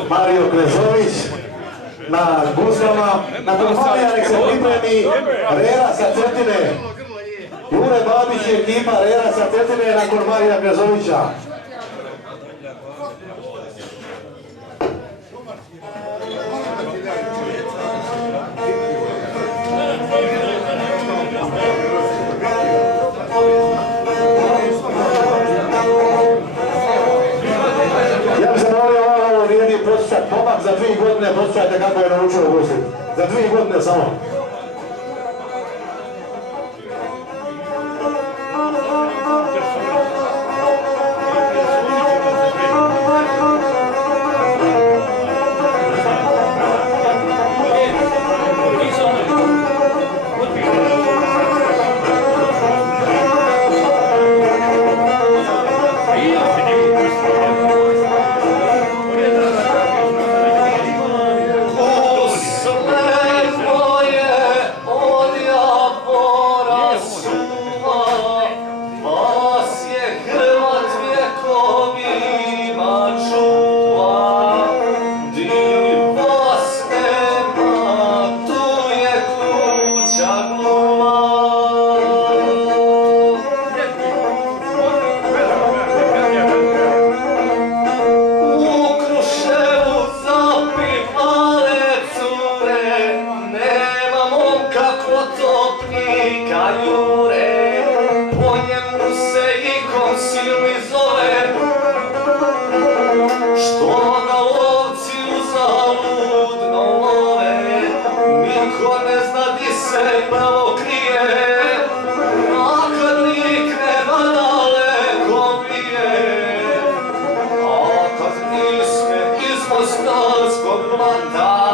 Mario Krezović na guzama, na kompanija nek se pripremi Rera sa Cetine. Jure Babić je ekipa Rera sa Cetine nakon Marija Krezovića. Pomak za 2 godine, poslušajte kako je naučio gusiti. Za 2 godine samo. Stars from Montana.